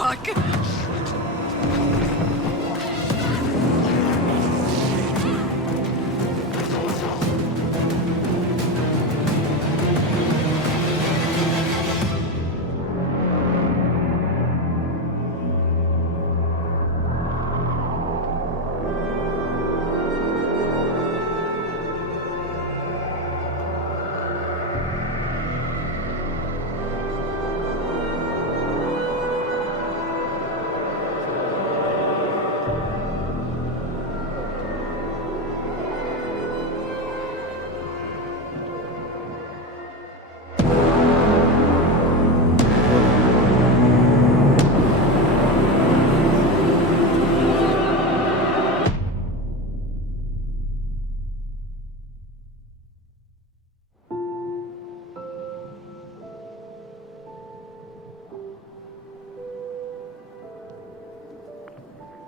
fuck?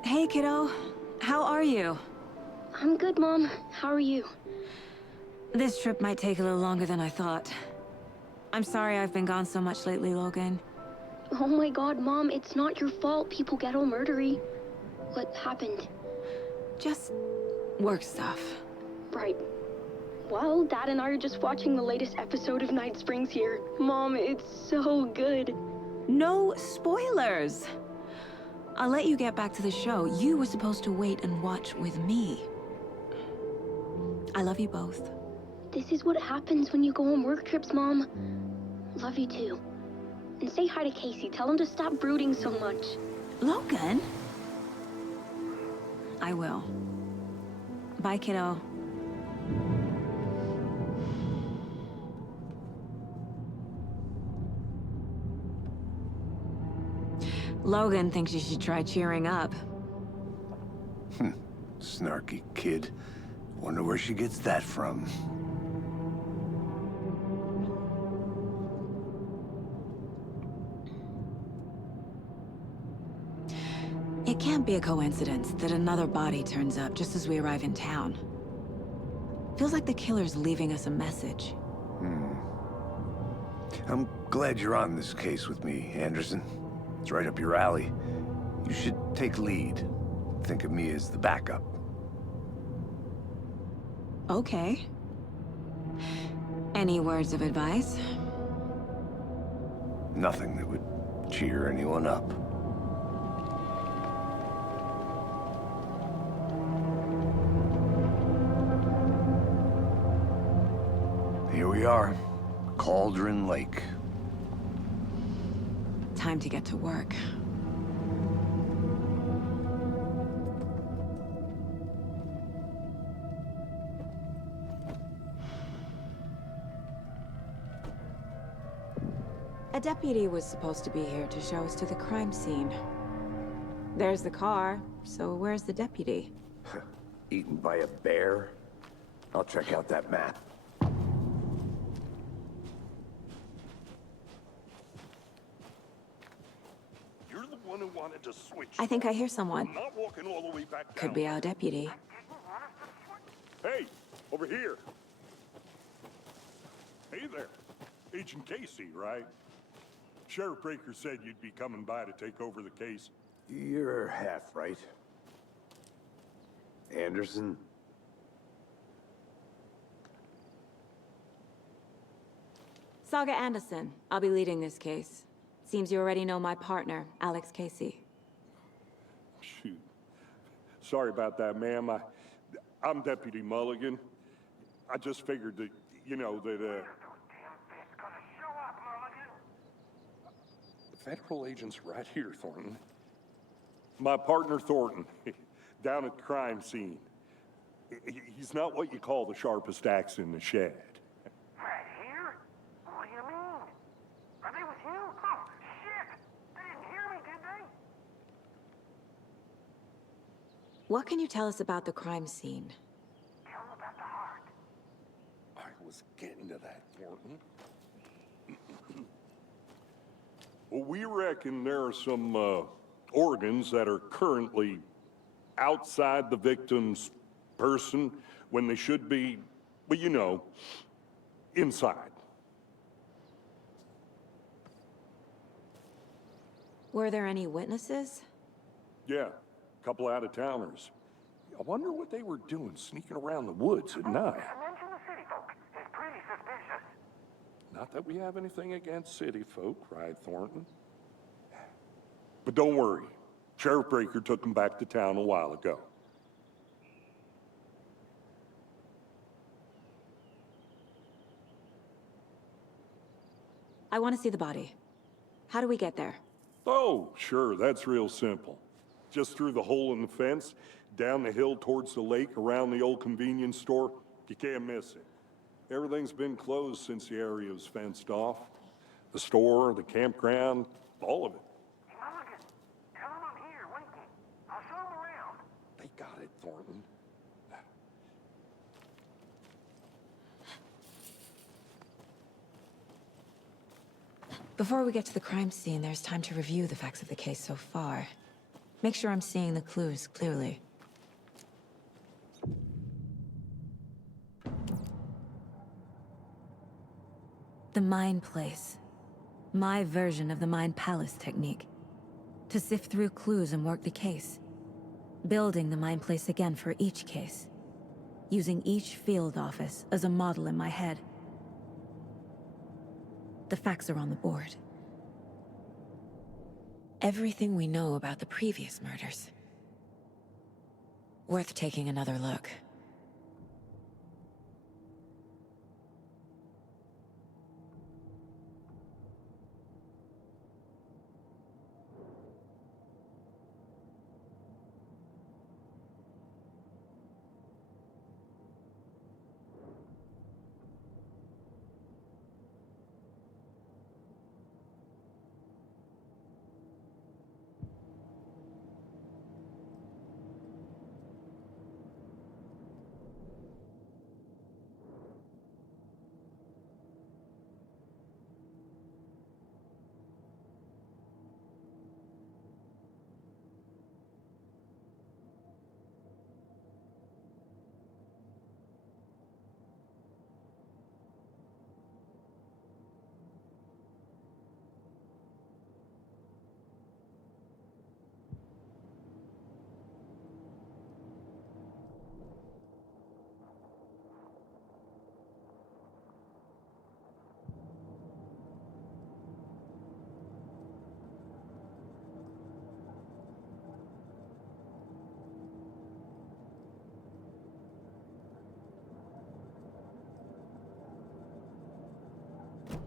Hey, kiddo. How are you? I'm good, Mom. How are you? This trip might take a little longer than I thought. I'm sorry I've been gone so much lately, Logan. Oh my god, Mom, it's not your fault people get all murdery. What happened? Just work stuff. Right. Well, Dad and I are just watching the latest episode of Night Springs here. Mom, it's so good. No spoilers! I'll let you get back to the show. You were supposed to wait and watch with me. I love you both. This is what happens when you go on work trips, Mom. Love you too. And say hi to Casey. Tell him to stop brooding so much. Logan? I will. Bye, kiddo. Logan thinks you should try cheering up. Snarky kid. Wonder where she gets that from. It can't be a coincidence that another body turns up just as we arrive in town. Feels like the killer's leaving us a message. I'm glad you're on this case with me, Anderson. It's right up your alley. You should take lead. Think of me as the backup. Okay. Any words of advice? Nothing that would cheer anyone up. Here we are. Cauldron Lake. Time to get to work. A deputy was supposed to be here to show us to the crime scene. There's the car, so where's the deputy? Eaten by a bear? I'll check out that map. You're the one who wanted to switch. I think I hear someone. I'm not walking all the way back Could down. be our deputy. Hey, over here. Hey there. Agent Casey, right? Sheriff Breaker said you'd be coming by to take over the case. You're half right. Anderson? Saga Anderson. I'll be leading this case. Seems you already know my partner, Alex Casey. Shoot. Sorry about that, ma'am. I'm Deputy Mulligan. I just figured that, that, The federal agent's right here, Thornton. My partner, Thornton, down at the crime scene. He's not what you call the sharpest axe in the shed. Right here? What do you mean? Are they with you? Oh, shit! They didn't hear me, did they? What can you tell us about the crime scene? Tell them about the heart. I was getting to that, Thornton. Well, we reckon there are some organs that are currently outside the victim's person when they should be, well, inside. Were there any witnesses? Yeah, a couple out-of-towners. I wonder what they were doing sneaking around the woods at night. Mention the city folk. It's pretty suspicious. Not that we have anything against city folk, cried Thornton. But don't worry. Sheriff Breaker took them back to town a while ago. I want to see the body. How do we get there? Oh, sure, that's real simple. Just through the hole in the fence, down the hill towards the lake, around the old convenience store. You can't miss it. Everything's been closed since the area was fenced off. The store, the campground, all of it. Hey, Mulligan, tell him I'm here waiting. I'll show him around. They got it, Thornton. Before we get to the crime scene, there's time to review the facts of the case so far. Make sure I'm seeing the clues clearly. The Mind Place. My version of the Mind Palace technique. To sift through clues and work the case. Building the Mind Place again for each case. Using each field office as a model in my head. The facts are on the board. Everything we know about the previous murders. Worth taking another look.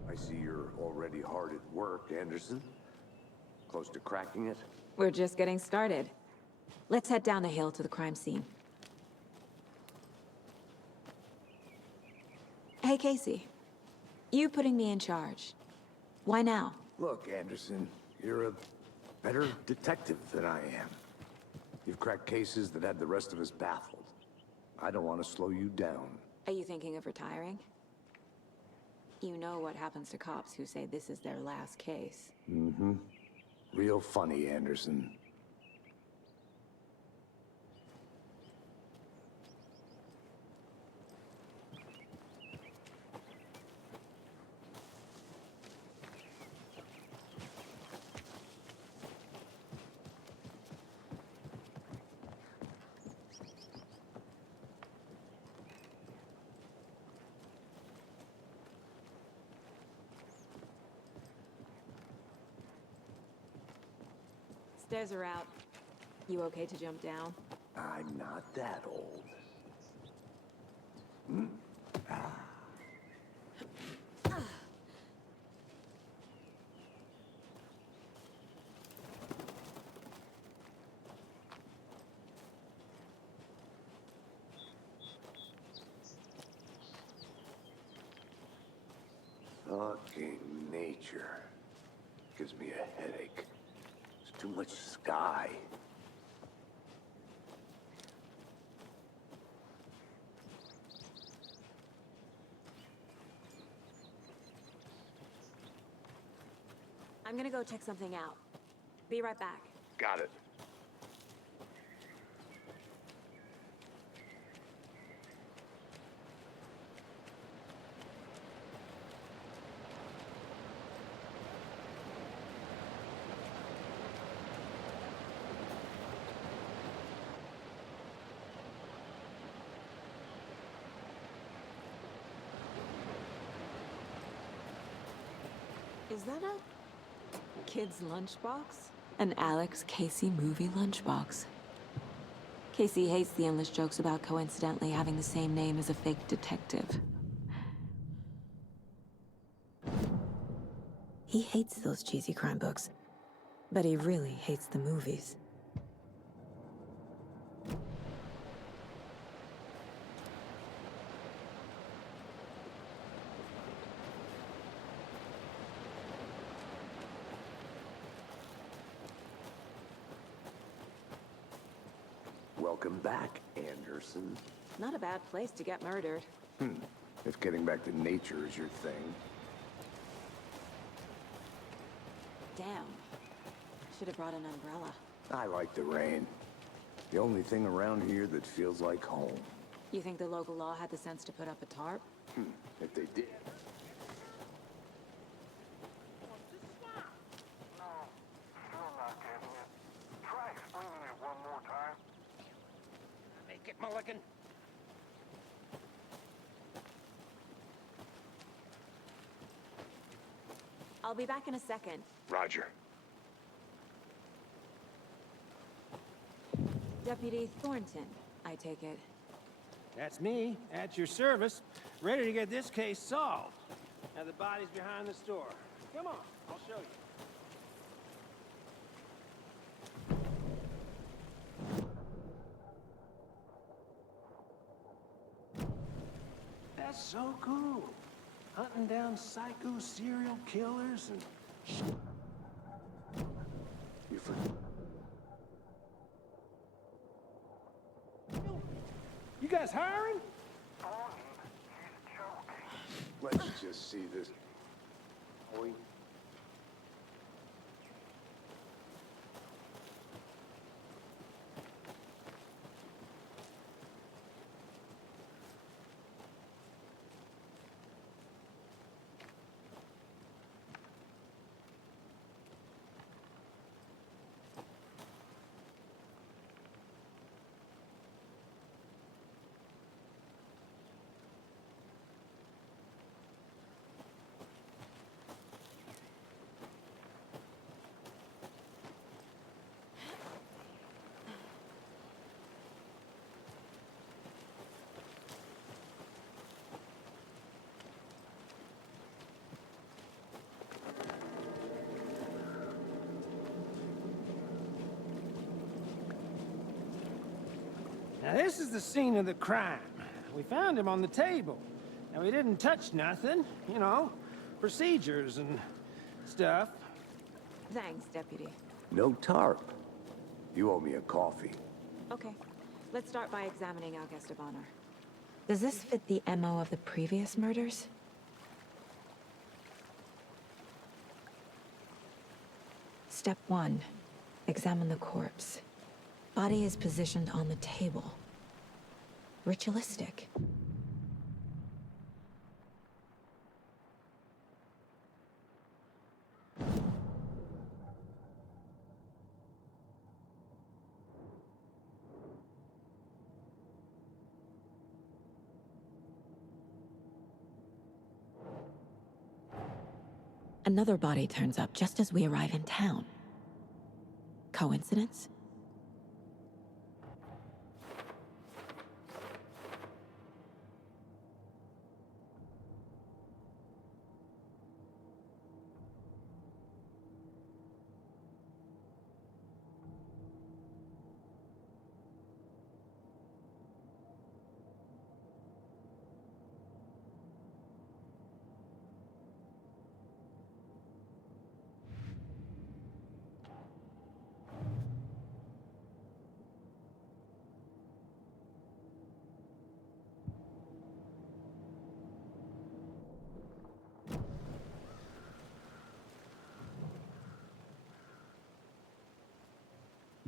I see you're already hard at work, Anderson. Close to cracking it? We're just getting started. Let's head down the hill to the crime scene. Hey, Casey. You putting me in charge. Why now? Look, Anderson, you're a better detective than I am. You've cracked cases that had the rest of us baffled. I don't want to slow you down. Are you thinking of retiring? You know what happens to cops who say this is their last case. Mm-hmm. Real funny, Anderson. Stairs are out. You okay to jump down? I'm not that old. Fucking nature. Gives me a headache. There's too much sky. I'm gonna go check something out. Be right back. Got it. Is that a kid's lunchbox? An Alex Casey movie lunchbox. Casey hates the endless jokes about coincidentally having the same name as a fake detective. He hates those cheesy crime books, but he really hates the movies. Welcome back, Anderson. Not a bad place to get murdered. If getting back to nature is your thing. Damn. Should have brought an umbrella. I like the rain. The only thing around here that feels like home. You think the local law had the sense to put up a tarp? If they did. No, still not getting it. Try explaining it one more time. Make it, Mulligan. I'll be back in a second. Roger. Deputy Thornton, I take it. That's me, at your service, ready to get this case solved. Now the body's behind the store. Come on, I'll show you. That's so cool. Hunting down psycho serial killers and... You for... You guys hiring? Let's just see this. Boy. Now this is the scene of the crime. We found him on the table. And we didn't touch nothing, you know, procedures and stuff. Thanks, Deputy. No tarp. You owe me a coffee. Okay, let's start by examining our guest of honor. Does this fit the MO of the previous murders? Step 1. Examine the corpse. Body is positioned on the table. Ritualistic. Another body turns up just as we arrive in town. Coincidence?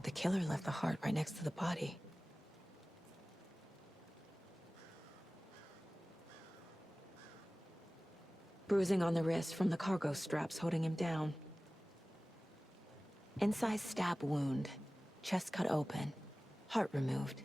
The killer left the heart right next to the body. Bruising on the wrist from the cargo straps holding him down. Incised stab wound. Chest cut open. Heart removed.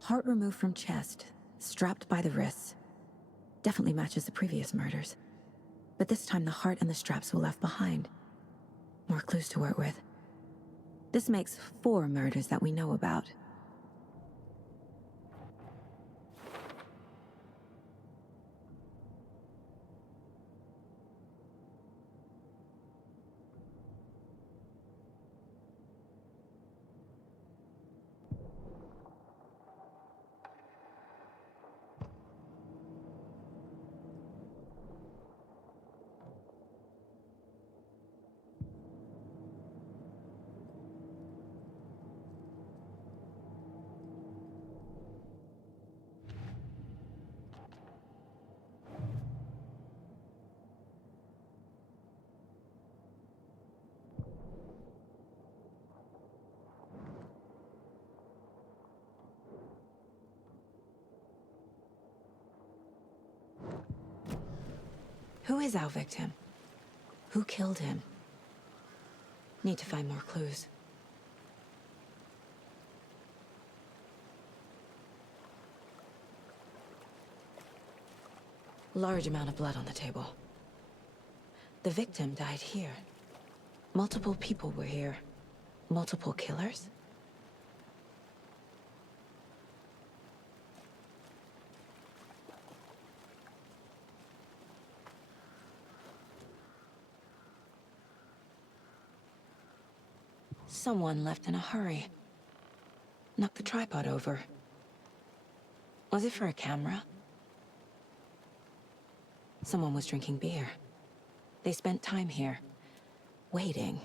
Heart removed from chest, strapped by the wrists. Definitely matches the previous murders. But this time the heart and the straps were left behind. More clues to work with. This makes 4 murders that we know about. Who is our victim? Who killed him? Need to find more clues. Large amount of blood on the table. The victim died here. Multiple people were here. Multiple killers? Someone left in a hurry. Knocked the tripod over. Was it for a camera? Someone was drinking beer. They spent time here, waiting.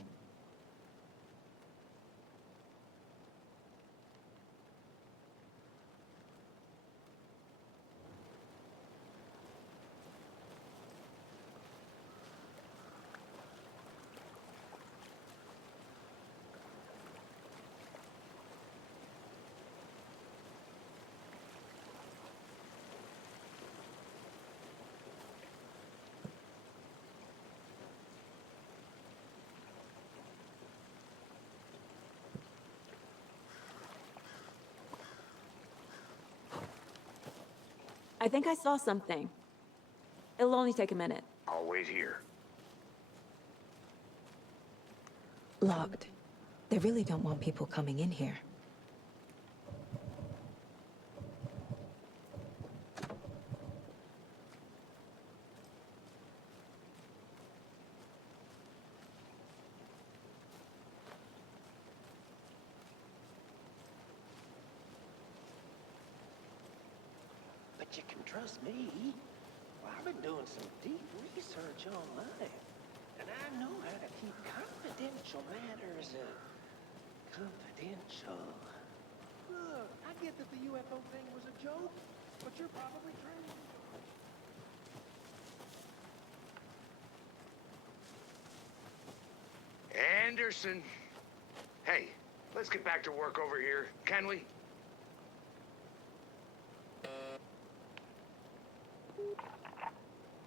I think I saw something. It'll only take a minute. I'll wait here. Locked. They really don't want people coming in here. But you can trust me. Well, I've been doing some deep research online, and I know how to keep confidential matters confidential. Look, I get that the UFO thing was a joke, but you're probably crazy. Anderson. Hey, let's get back to work over here, can we?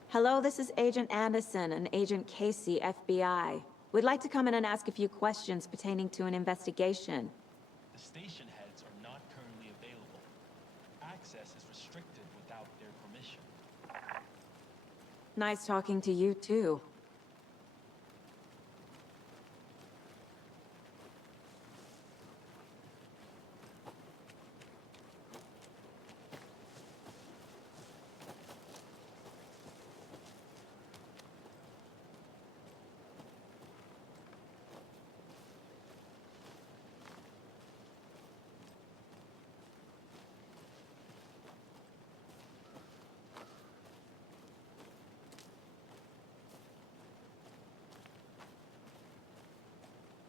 Hello, this is Agent Anderson and Agent Casey, FBI. We'd like to come in and ask a few questions pertaining to an investigation. The station heads are not currently available. Access is restricted without their permission. Nice talking to you, too.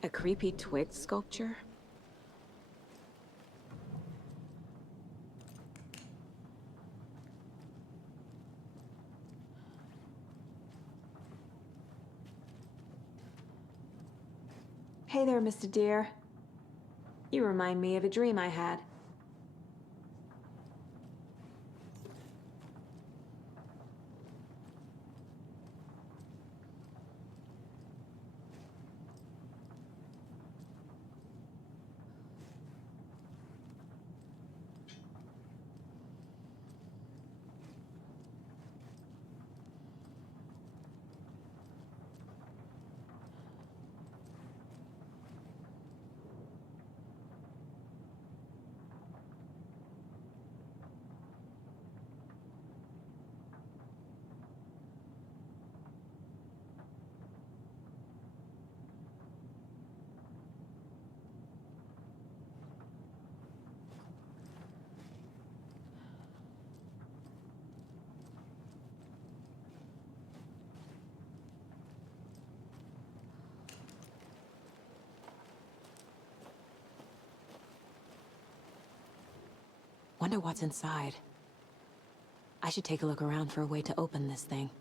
A creepy twig sculpture? Hey there, Mr. Deer. You remind me of a dream I had. Wonder what's inside. I should take a look around for a way to open this thing.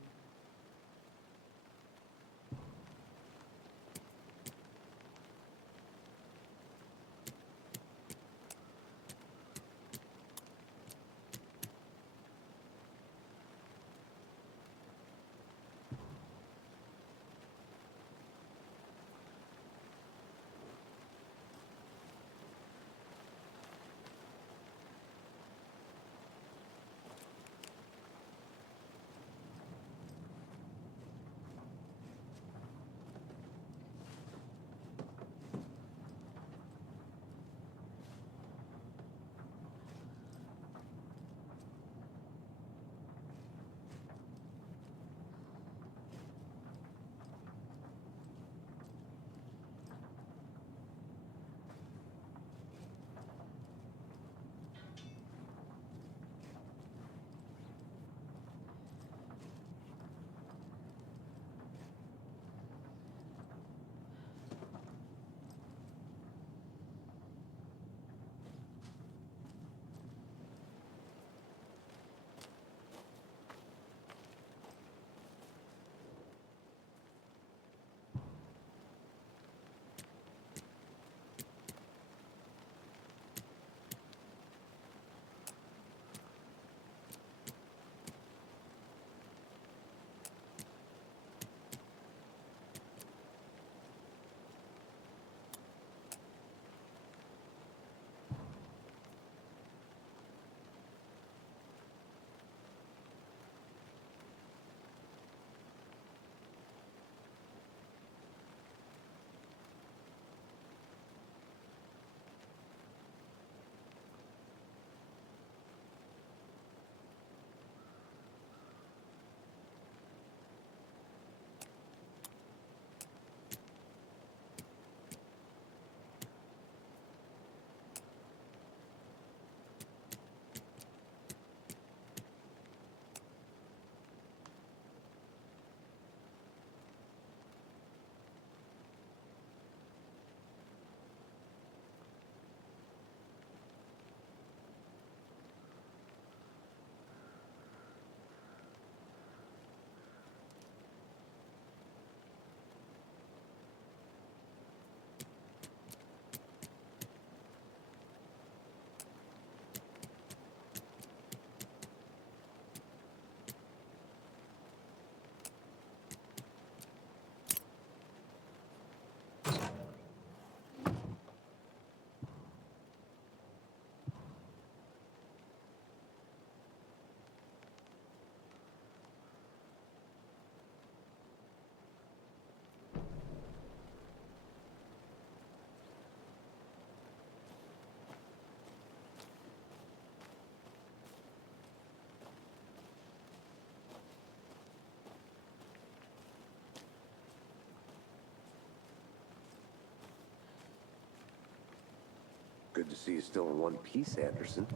Good to see you still in one piece, Anderson.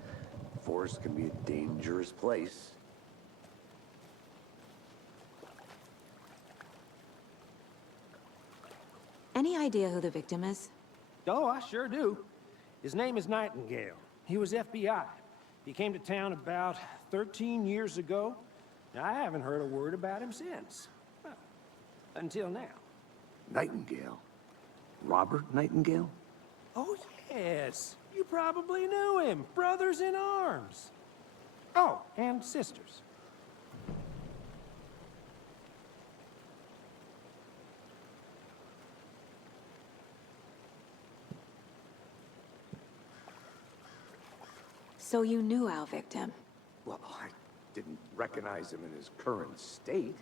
Forest can be a dangerous place. Any idea who the victim is? Oh, I sure do. His name is Nightingale. He was FBI. He came to town about 13 years ago. I haven't heard a word about him since. Well, until now. Nightingale? Robert Nightingale? Oh, yes. You probably knew him. Brothers in arms. Oh, and sisters. So you knew our victim? Well, I didn't recognize him in his current state.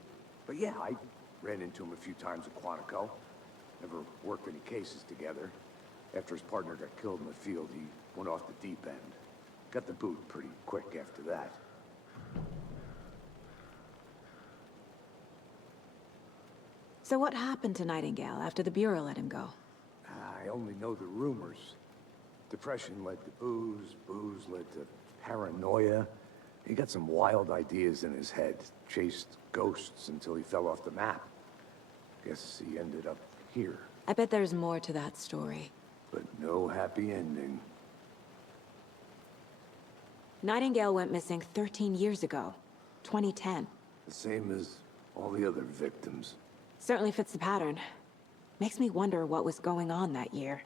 But yeah, I ran into him a few times at Quantico. Never worked any cases together. After his partner got killed in the field, he went off the deep end. Got the boot pretty quick after that. So what happened to Nightingale after the Bureau let him go? I only know the rumors. Depression led to booze, booze led to paranoia. He got some wild ideas in his head, chased ghosts until he fell off the map. Guess he ended up here. I bet there's more to that story. But no happy ending. Nightingale went missing 13 years ago. 2010. The same as all the other victims. Certainly fits the pattern. Makes me wonder what was going on that year.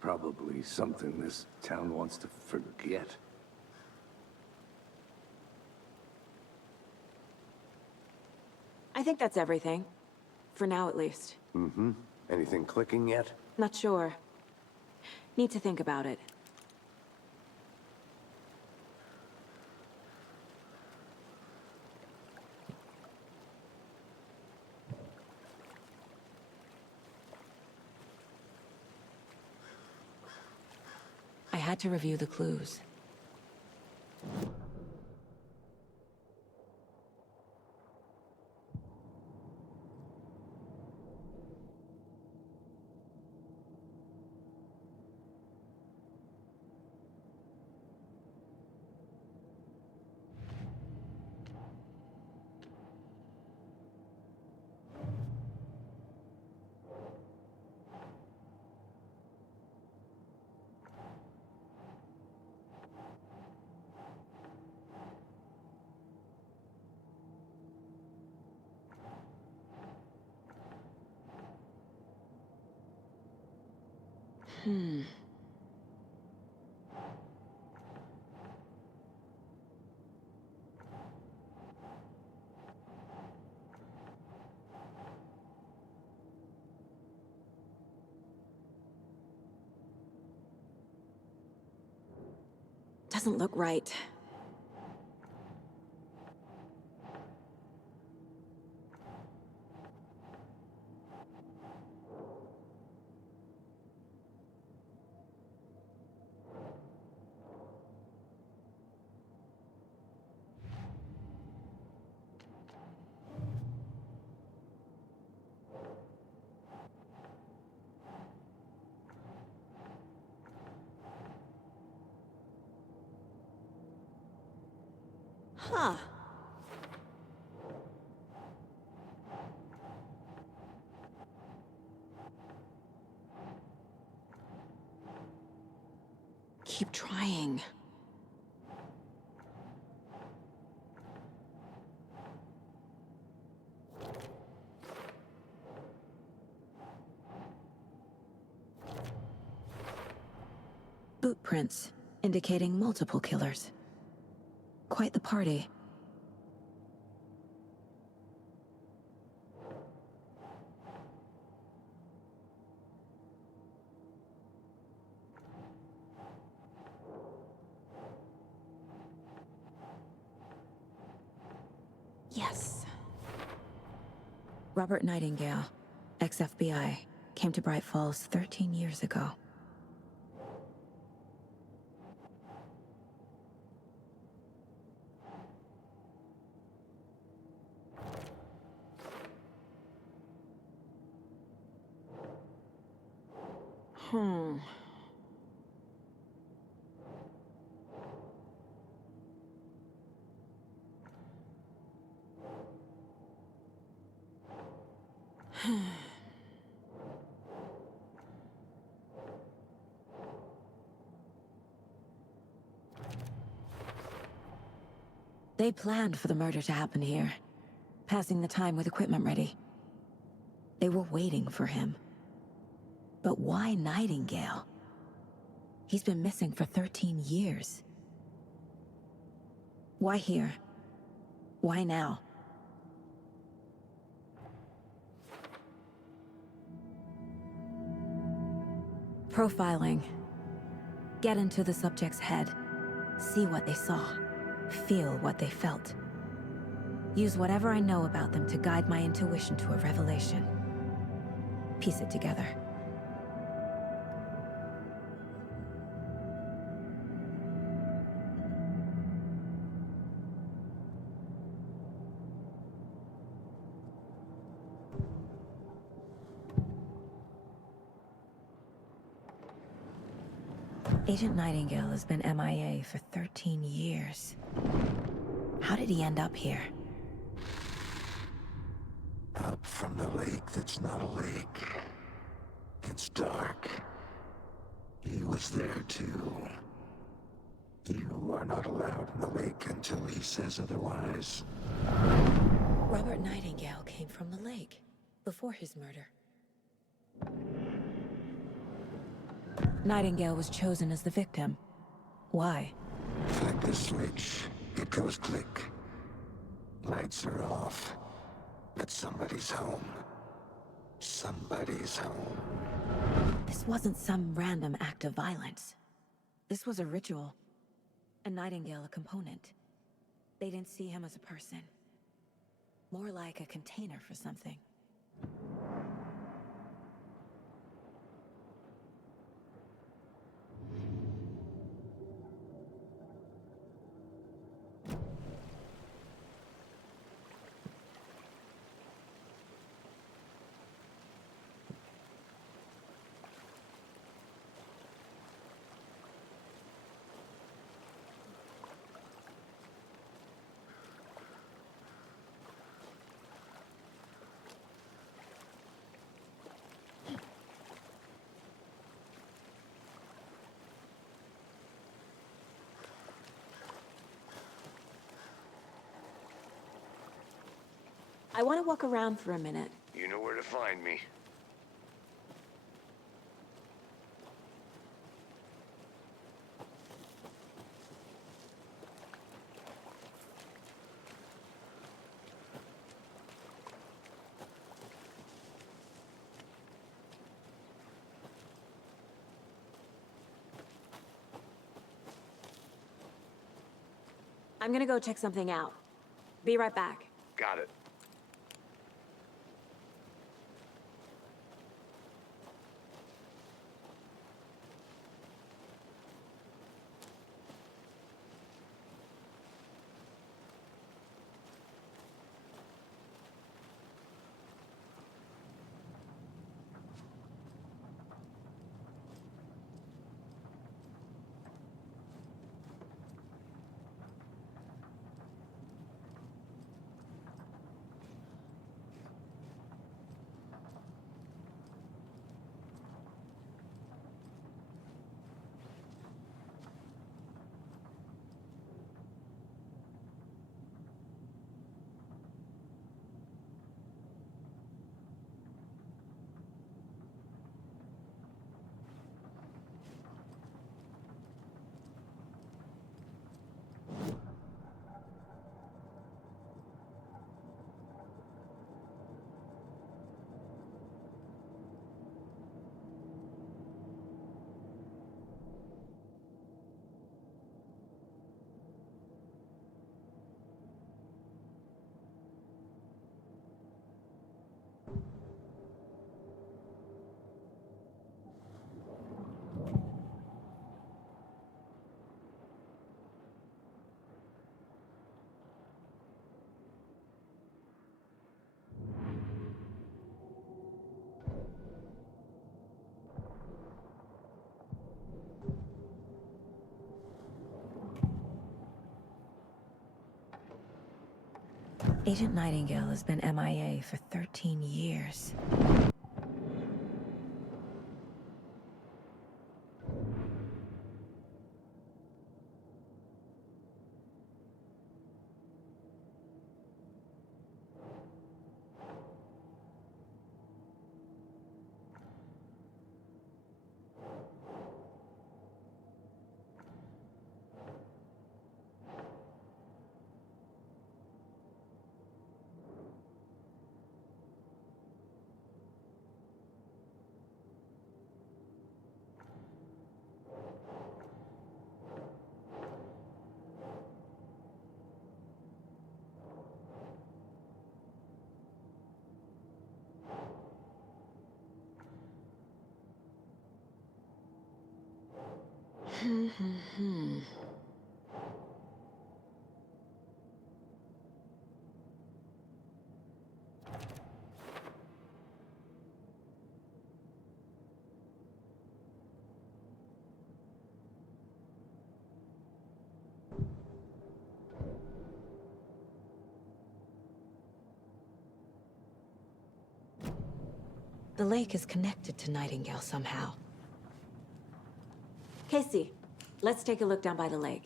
Probably something this town wants to forget. I think that's everything. For now, at least. Mm-hmm. Anything clicking yet? Not sure. Need to think about it. I had to review the clues. Doesn't look right. Huh. Keep trying. Boot prints, indicating multiple killers. Quite the party. Yes. Robert Nightingale, ex-FBI, came to Bright Falls 13 years ago. Hmm. They planned for the murder to happen here, passing the time with equipment ready. They were waiting for him. But why Nightingale? He's been missing for 13 years. Why here? Why now? Profiling. Get into the subject's head. See what they saw. Feel what they felt. Use whatever I know about them to guide my intuition to a revelation. Piece it together. Agent Nightingale has been MIA for 13 years. How did he end up here? Up from the lake that's not a lake. It's dark. He was there too. You are not allowed in the lake until he says otherwise. Robert Nightingale came from the lake, before his murder. Nightingale was chosen as the victim. Why? Flick the switch. It goes click. Lights are off. But somebody's home. Somebody's home. This wasn't some random act of violence. This was a ritual. And Nightingale a component. They didn't see him as a person. More like a container for something. I want to walk around for a minute. You know where to find me. I'm gonna go check something out. Be right back. Got it. Agent Nightingale has been MIA for 13 years. The lake is connected to Nightingale somehow. Casey, let's take a look down by the lake.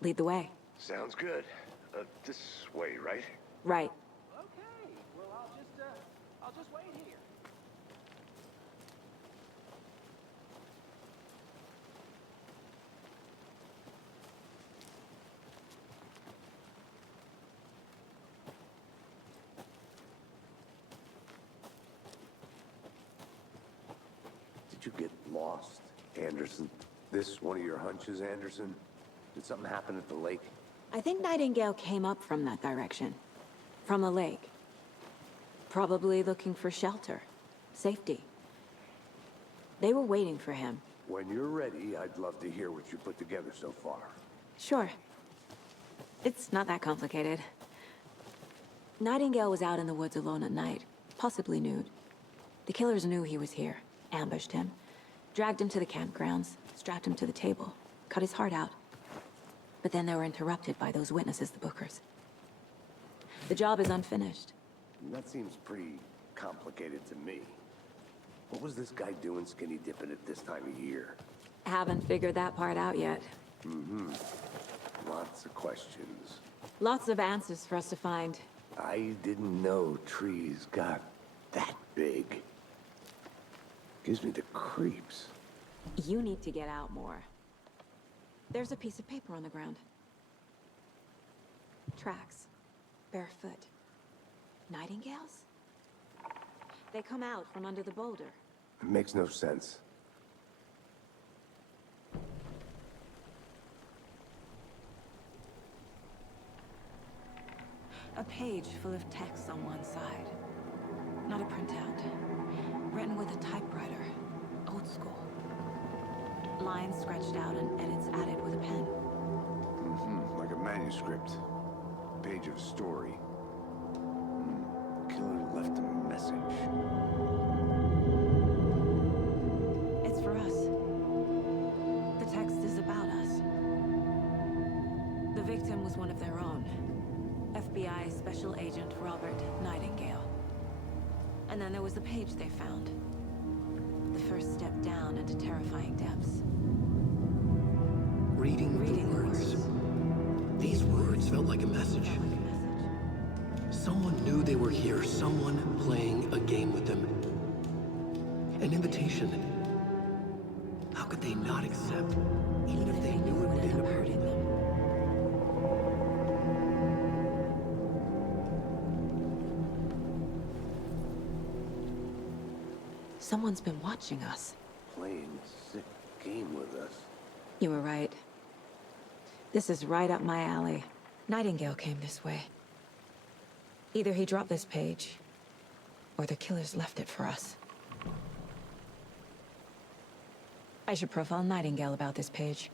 Lead the way. Sounds good. This way, right? Right. Okay, well, I'll just wait here. Did you get lost, Anderson? This one of your hunches, Anderson? Did something happen at the lake? I think Nightingale came up from that direction. From the lake. Probably looking for shelter. Safety. They were waiting for him. When you're ready, I'd love to hear what you put together so far. Sure. It's not that complicated. Nightingale was out in the woods alone at night, possibly nude. The killers knew he was here, ambushed him, dragged him to the campgrounds, strapped him to the table, cut his heart out. But then they were interrupted by those witnesses, the Bookers. The job is unfinished. That seems pretty complicated to me. What was this guy doing skinny dipping at this time of year? Haven't figured that part out yet. Mm-hmm. Lots of questions. Lots of answers for us to find. I didn't know trees got that big. Gives me the creeps. You need to get out more. There's a piece of paper on the ground. Tracks. Barefoot. Nightingales? They come out from under the boulder. It makes no sense. A page full of text on one side. Not a printout. Written with a typewriter. Old school. Lines scratched out and edits added with a pen. Mm-hmm. Like a manuscript. Page of a story. Killer left a message. It's for us. The text is about us. The victim was one of their own. FBI Special Agent Robert Nightingale. And then there was the page they found. The first step down into terrifying depths. Reading the words. These words felt like a message. Someone knew they were here, someone playing a game with them. An invitation. How could they not accept, even if they knew it would end up hurting them? Someone's been watching us. Playing a sick game with us. You were right. This is right up my alley. Nightingale came this way. Either he dropped this page, or the killers left it for us. I should profile Nightingale about this page.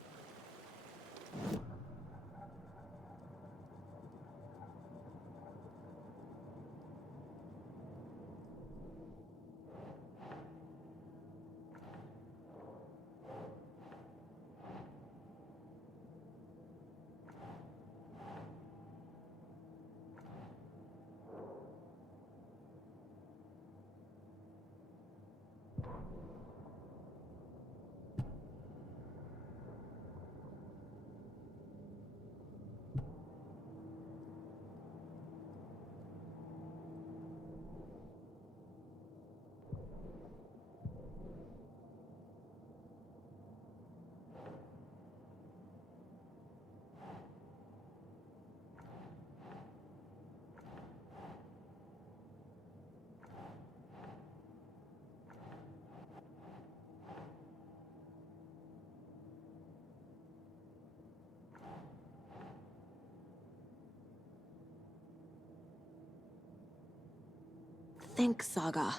Think, Saga.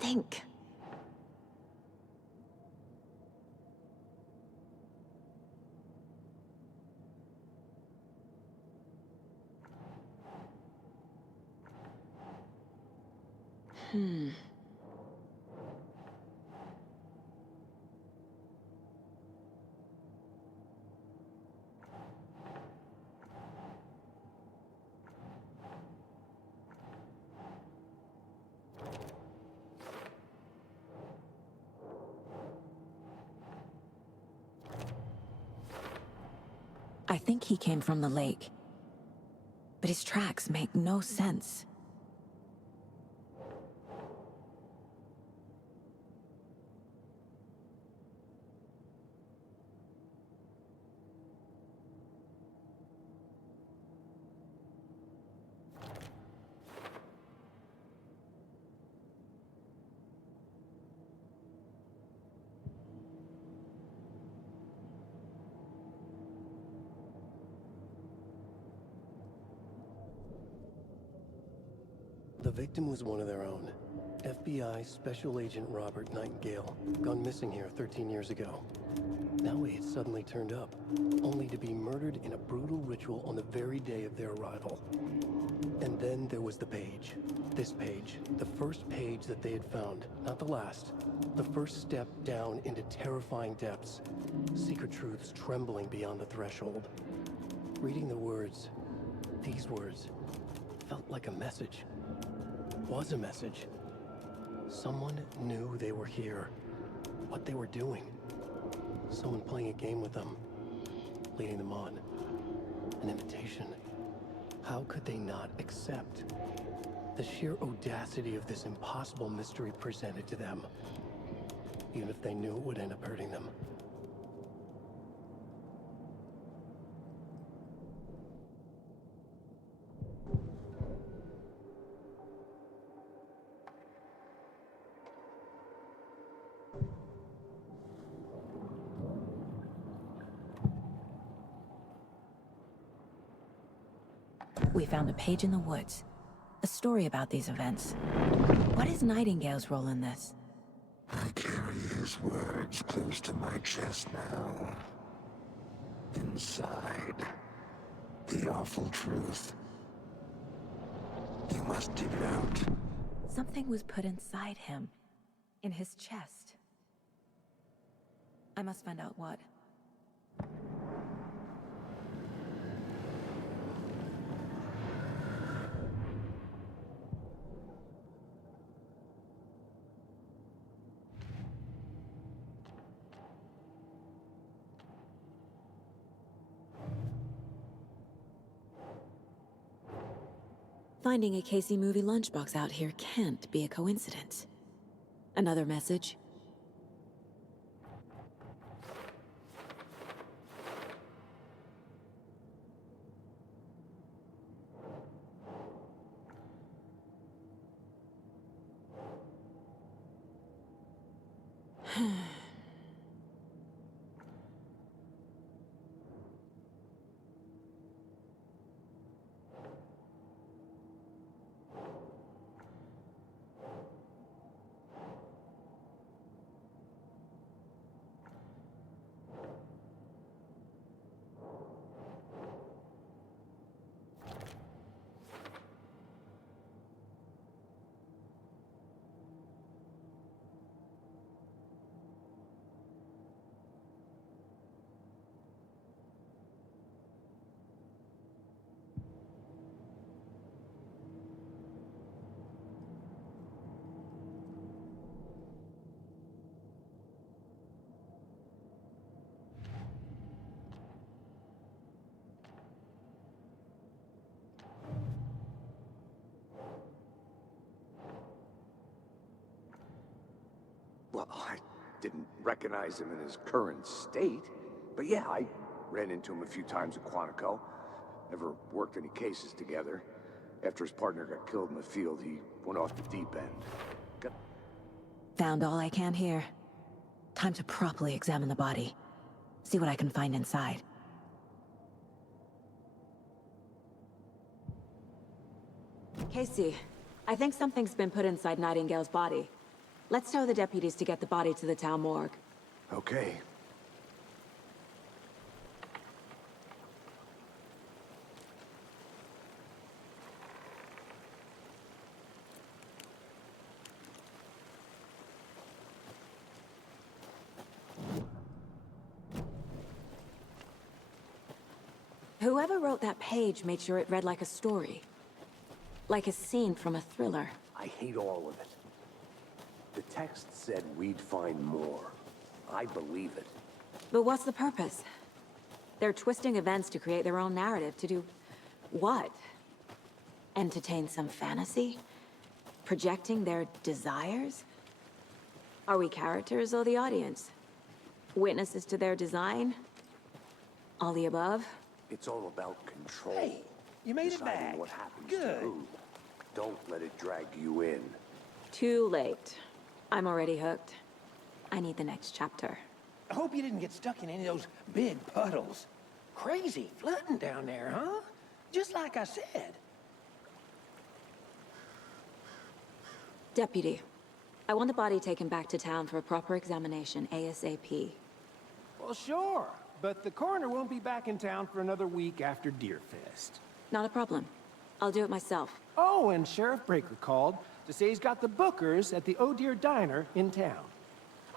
Think. I think he came from the lake. But his tracks make no sense. The victim was one of their own. FBI Special Agent Robert Nightingale, gone missing here 13 years ago. Now he had suddenly turned up, only to be murdered in a brutal ritual on the very day of their arrival. And then there was the page. This page, the first page that they had found, not the last. The first step down into terrifying depths. Secret truths trembling beyond the threshold. Reading the words, these words, felt like a message. Was a message. Someone knew they were here, what they were doing. Someone playing a game with them, leading them on. An invitation. How could they not accept? The sheer audacity of this impossible mystery presented to them, even if they knew it would end up hurting them. We found a page in the woods. A story about these events. What is Nightingale's role in this? I carry his words close to my chest now. Inside, the awful truth. You must dig it out. Something was put inside him. In his chest. I must find out what. Finding a Casey movie lunchbox out here can't be a coincidence. Another message? Well, I didn't recognize him in his current state. But yeah, I ran into him a few times at Quantico. Never worked any cases together. After his partner got killed in the field, he went off the deep end. Found all I can here. Time to properly examine the body. See what I can find inside. Casey, I think something's been put inside Nightingale's body. Let's tell the deputies to get the body to the town morgue. Okay. Whoever wrote that page made sure it read like a story. Like a scene from a thriller. I hate all of it. The text said we'd find more. I believe it. But what's the purpose? They're twisting events to create their own narrative to do... what? Entertain some fantasy? Projecting their desires? Are we characters or the audience? Witnesses to their design? All the above? It's all about control. Hey, you made it Deciding back. what happens Good. to who. Don't let it drag you in. Too late. I'm already hooked. I need the next chapter. I hope you didn't get stuck in any of those big puddles. Crazy flooding down there, huh? Just like I said. Deputy, I want the body taken back to town for a proper examination ASAP. Well, sure. But the coroner won't be back in town for another week after Deerfest. Not a problem. I'll do it myself. Oh, and Sheriff Breaker called to say he's got the Bookers at the Oh Dear Diner in town.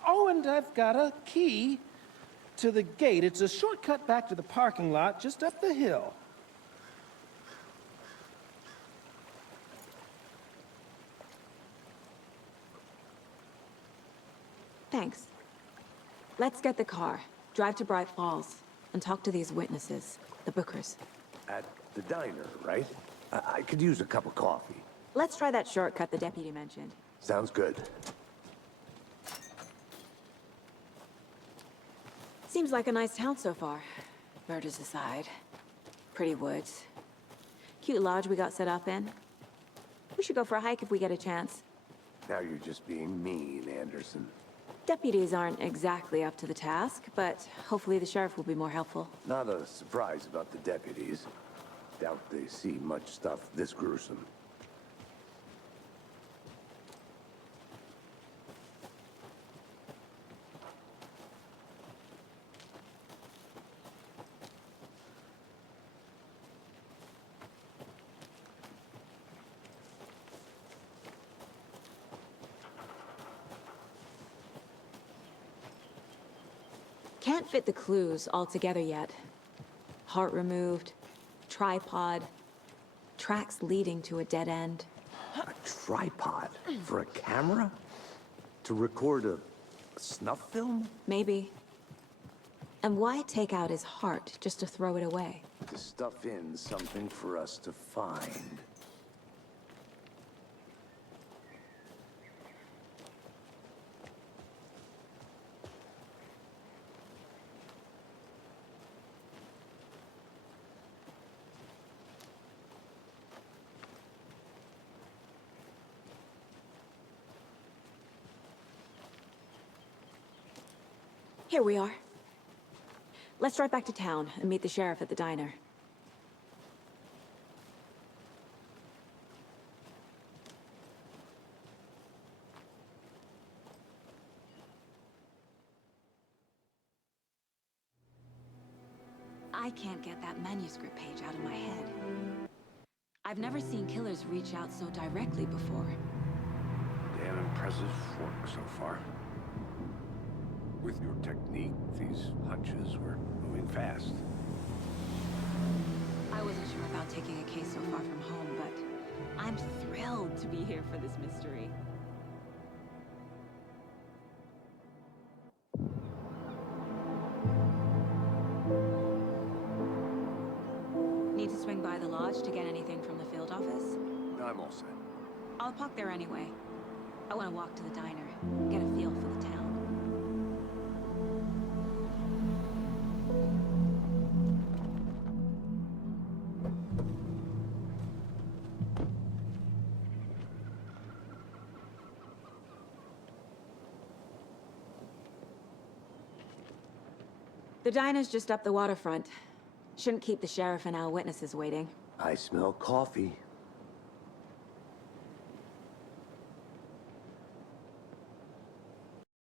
Oh, and I've got a key to the gate. It's a shortcut back to the parking lot just up the hill. Thanks. Let's get the car, drive to Bright Falls, and talk to these witnesses, the Bookers. At the diner, right? I could use a cup of coffee. Let's try that shortcut the deputy mentioned. Sounds good. Seems like a nice town so far. Murders aside. Pretty woods. Cute lodge we got set up in. We should go for a hike if we get a chance. Now you're just being mean, Anderson. Deputies aren't exactly up to the task, but hopefully the sheriff will be more helpful. Not a surprise about the deputies. Doubt they see much stuff this gruesome. Can't fit the clues all together yet. Heart removed, tripod, tracks leading to a dead end. A tripod? For a camera? To record a snuff film? Maybe. And why take out his heart just to throw it away? To stuff in something for us to find. Here we are. Let's drive back to town and meet the sheriff at the diner. I can't get that manuscript page out of my head. I've never seen killers reach out so directly before. Damn impressive work so far. With your technique, these hunches were moving fast. I wasn't sure about taking a case so far from home, but I'm thrilled to be here for this mystery. Need to swing by the lodge to get anything from the field office? I'm all set. I'll park there anyway. I want to walk to the diner, get a feel for the town. The diner's just up the waterfront. Shouldn't keep the sheriff and our witnesses waiting. I smell coffee.